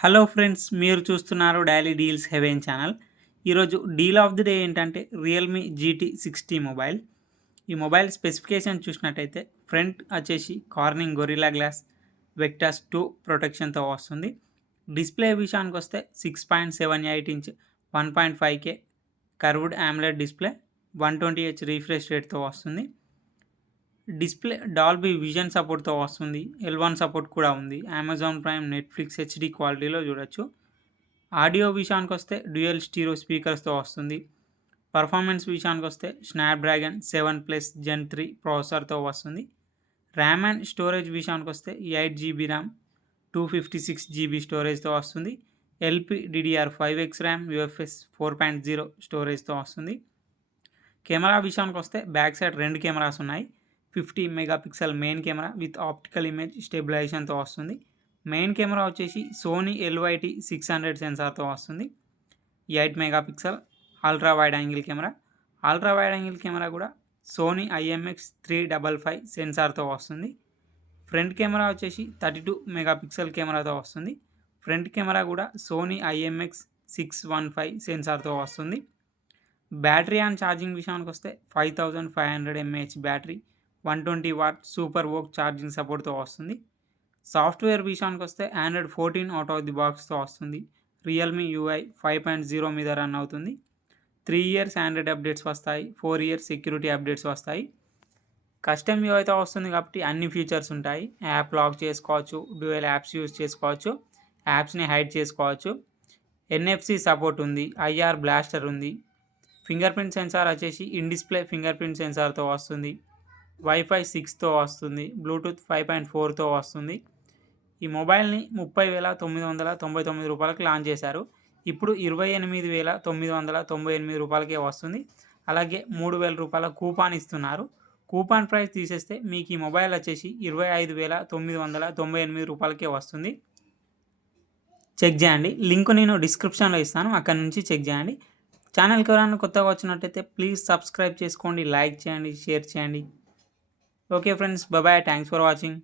Hello friends, మీరు చూస్తున్నారు daily deals heaven channel. ఈరోజు డీల్ ఆఫ్ ది డే ఏంటంటే రియల్మీ GT60 మొబైల్. ఈ మొబైల్ స్పెసిఫికేషన్ చూసినట్టయితే ఫ్రంట్ వచ్చేసి కార్నింగ్ గొరిల్లా గ్లాస్ వెక్టాస్ 2 ప్రొటెక్షన్తో వస్తుంది. డిస్ప్లే విషయానికి వస్తే 6.78 inch 1.5K curved AMOLED display 120Hz refresh రేట్తో వస్తుంది. డిస్ప్లే డాల్బీ విజన్ సపోర్ట్తో వస్తుంది. L1 సపోర్ట్ కూడా ఉంది. అమెజాన్ ప్రైమ్, నెట్ఫ్లిక్స్ హెచ్డి క్వాలిటీలో చూడొచ్చు. ఆడియో విషయానికి వస్తే డ్యూయల్ స్టీరియో స్పీకర్స్తో వస్తుంది. పర్ఫార్మెన్స్ విషయానికి వస్తే స్నాప్డ్రాగన్ 7+ Gen 3 ప్రాసెసర్తో వస్తుంది. ర్యామ్ అండ్ స్టోరేజ్ విషయానికి వస్తే 8GB ర్యామ్ 256GB స్టోరేజ్తో వస్తుంది. LPDDR5X ర్యామ్ UFS 4.0 స్టోరేజ్తో వస్తుంది. కెమెరా విషయానికి వస్తే బ్యాక్ సైడ్ 2 కెమెరాస్ ఉన్నాయి. 50 megapixel main camera with optical image స్టెబిలైజేషన్తో వస్తుంది. మెయిన్ కెమెరా వచ్చేసి సోనీ LYT 600 సెన్సార్తో వస్తుంది. 8 megapixel ultra wide angle camera. Ultra wide angle camera కూడా సోనీ IMX355 సెన్సార్తో వస్తుంది. ఫ్రంట్ కెమెరా వచ్చేసి 32 మెగాపిక్సెల్ కెమెరాతో వస్తుంది. ఫ్రంట్ కెమెరా కూడా సోనీ IMX615 సెన్సార్తో వస్తుంది. బ్యాటరీ అండ్ ఛార్జింగ్ విషయానికి వస్తే 5500 mAh battery 120 watt super VOOC charging సపోర్ట్తో వస్తుంది. సాఫ్ట్వేర్ విషయానికి వస్తే ఆండ్రాయిడ్ 14 అవుట్ ఆఫ్ ది బాక్స్తో వస్తుంది. రియల్మీ UI 5.0 మీద రన్ అవుతుంది. 3 ఇయర్స్ ఆండ్రాయిడ్ అప్డేట్స్ వస్తాయి. 4 ఇయర్స్ సెక్యూరిటీ అప్డేట్స్ వస్తాయి. కస్టమ్ UIతో వస్తుంది కాబట్టి అన్ని ఫీచర్స్ ఉంటాయి. యాప్ లాక్ చేసుకోవచ్చు, డ్యూయల్ యాప్స్ యూజ్ చేసుకోవచ్చు, యాప్స్ని హైడ్ చేసుకోవచ్చు. NFC సపోర్ట్ ఉంది. IR బ్లాస్టర్ ఉంది. ఫింగర్ ప్రింట్ సెన్సార్ వచ్చేసి ఇన్ డిస్ప్లే ఫింగర్ ప్రింట్ సెన్సార్తో వస్తుంది. వైఫై 6తో వస్తుంది. బ్లూటూత్ 5.4తో వస్తుంది. ఈ మొబైల్ని 30,999 రూపాయలకి లాంచ్ చేశారు. ఇప్పుడు 28,998 రూపాయలకే వస్తుంది. అలాగే 3,000 రూపాయల కూపాన్ ఇస్తున్నారు. కూపాన్ ప్రైస్ తీసేస్తే మీకు ఈ మొబైల్ వచ్చేసి 25,998 రూపాయలకే వస్తుంది. చెక్ చేయండి. లింక్ నేను డిస్క్రిప్షన్లో ఇస్తాను, అక్కడి నుంచి చెక్ చేయండి. ఛానల్కి ఎవరైనా కొత్తగా వచ్చినట్టయితే ప్లీజ్ సబ్స్క్రైబ్ చేసుకోండి, లైక్ చేయండి, షేర్ చేయండి. Okay friends, bye. Thanks for watching.